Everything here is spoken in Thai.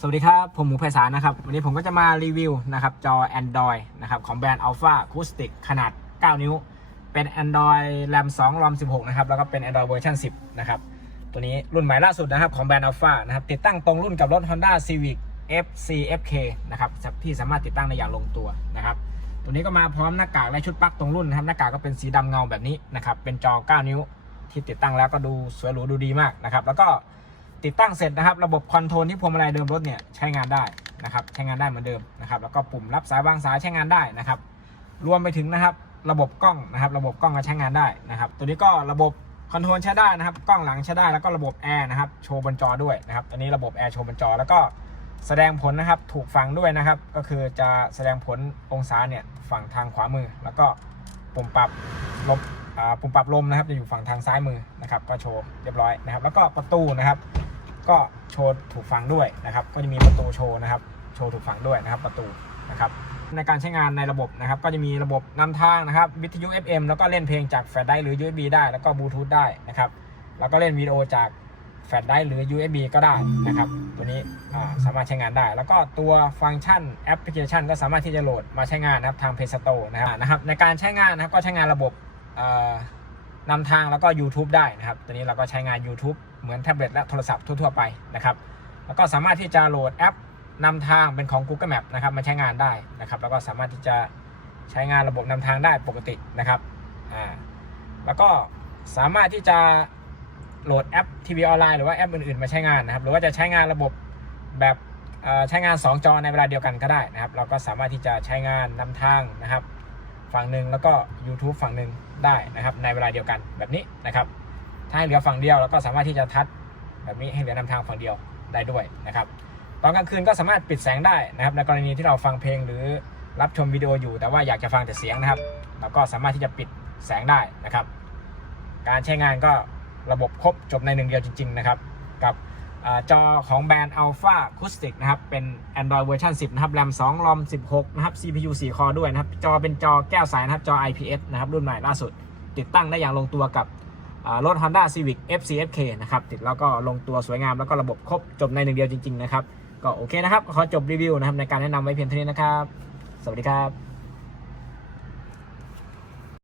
สวัสดีครับ ผมหมูไพศาลนะครับ วันนี้ผมก็จะมารีวิวนะครับจอ Android นะครับของแบรนด์ Alpha Acoustic ขนาด 9 นิ้ว เป็น Android RAM 2 ROM 16 นะครับ แล้วก็เป็น Android เวอร์ชัน10 นะครับ ตัวนี้รุ่นใหม่ล่าสุดนะครับ ของแบรนด์ Alpha นะครับ ติดตั้งตรงรุ่นกับรถ Honda Civic FC FK นะครับ ที่สามารถติดตั้งได้อย่างลงตัวนะครับ ตัวนี้ก็มาพร้อมหน้ากากและชุดปลั๊กตรงรุ่นนะครับ หน้ากากก็เป็นสีดำเงาแบบนี้นะครับ เป็นจอ 9 นิ้วที่ติดตั้งแล้วก็ดูสวยหรูดูดีมากนะครับ แล้วก็ ติดตั้งเสร็จนะครับ ระบบคอนโทรลที่พวงมาลัยเดิมรถเนี่ยใช้งานได้นะครับใช้งานได้เหมือนเดิมนะครับ แล้วก็ปุ่มรับสายวางสายใช้งานได้นะครับ รวมไปถึงนะครับ ระบบกล้องนะครับ ระบบกล้องก็ใช้งานได้นะครับ ตัวนี้ก็ระบบคอนโทรลใช้ได้นะครับ กล้องหลังใช้ได้แล้วก็ระบบแอร์นะครับโชว์บนจอด้วยนะครับตัวนี้ระบบแอร์โชว์บนจอแล้วก็แสดงผลนะครับถูกฝั่งด้วยนะครับ ก็คือจะแสดงผลองศาเนี่ยฝั่งทางขวามือ แล้วก็ปุ่มปรับลมอ่าปุ่มปรับลมนะครับจะอยู่ฝั่งทางซ้ายมือนะครับ ก็โชว์เรียบร้อยนะครับ แล้วก็ประตูนะครับ ก็โชว์ถูกฝังด้วยนะครับ ก็จะมีประตูโชว์นะครับ โชว์ถูกฝังด้วยนะครับ ประตูนะครับ ในการใช้งานในระบบนะครับ ก็จะมีระบบนำทางนะครับ วิทยุ FM แล้วก็เล่นเพลงจากแฟลชไดร์หรือ USB ได้ แล้วก็บลูทูธได้นะครับ แล้วก็เล่นวิดีโอจากแฟลชไดร์หรือ USB ก็ได้นะครับ ตัวนี้สามารถใช้งานได้ แล้วก็ตัวฟังก์ชันแอปพลิเคชัน ก็สามารถที่จะโหลดมาใช้งานนะครับทาง Play Store นะครับ ในการใช้งานนะครับก็ใช้งานระบบ นำทางแล้วก็ YouTube ได้นะครับตัวนี้เราก็ใช้งาน YouTube เหมือนแท็บเล็ตและโทรศัพท์ทั่วๆไปนะครับแล้วก็สามารถที่จะโหลดแอปนำทางเป็นของ Google Map นะครับมาใช้งานได้นะครับ แล้วก็สามารถที่จะใช้งานระบบนำทางได้ปกตินะครับอ่าแล้วก็สามารถที่จะโหลดแอปทีวีออนไลน์หรือว่าแอปอื่นๆมาใช้งานนะครับ หรือว่าจะใช้งานระบบแบบใช้งาน 2 จอในเวลาเดียวกันก็ได้นะครับ เราก็สามารถที่จะใช้งานนำทางนะครับ ฝั่งหนึ่งแล้วก็ YouTube ฝั่งหนึ่งได้นะครับ ในเวลาเดียวกันแบบนี้นะครับ ถ้าให้เหลือฝั่งเดียวเราก็สามารถที่จะทัดแบบนี้ให้เหลือนำทางฝั่งเดียวได้ด้วยนะครับตอนกลางคืนก็สามารถปิดแสงได้นะครับ ในกรณีที่เราฟังเพลงหรือรับชมวิดีโออยู่ แต่ว่าอยากจะฟังแต่เสียงนะครับ เราก็สามารถที่จะปิดแสงได้นะครับ การใช้งานก็ระบบครบจบในหนึ่งเดียวจริง ๆ นะครับ กับ จอของแบรนด์ Alpha Acoustic นะครับ เป็น Android เวอร์ชัน10 นะครับ RAM 2 ROM 16 นะครับ CPU 4 คอด้วยนะครับ จอเป็นจอแก้วใสนะครับ จอ IPS นะครับ รุ่นใหม่ล่าสุด ติดตั้งได้อย่างลงตัวกับรถ Honda Civic FCFK นะครับ ติดแล้วก็ลงตัวสวยงามแล้วก็ระบบครบจบในหนึ่งเดียวจริง ๆ นะครับ ก็โอเคนะครับ ขอจบรีวิวนะครับในการแนะนำไว้เพียงเท่านี้นะครับ สวัสดีครับ